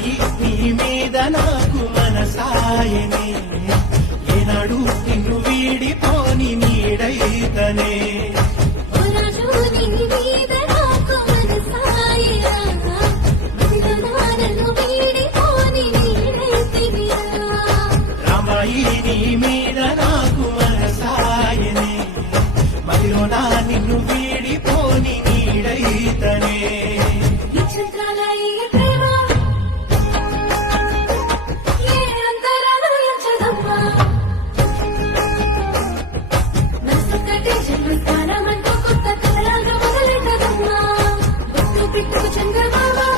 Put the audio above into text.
రామాయి నీ మీద నాకు మనసాయనే ఏనాడు నిన్ను వీడిపోని నీడైతనే రామాయి నీ మీద నాకు మనసాయనే మదిలో నా నిన్ను వీడిపోని నీడైతనే చంద్రబాబా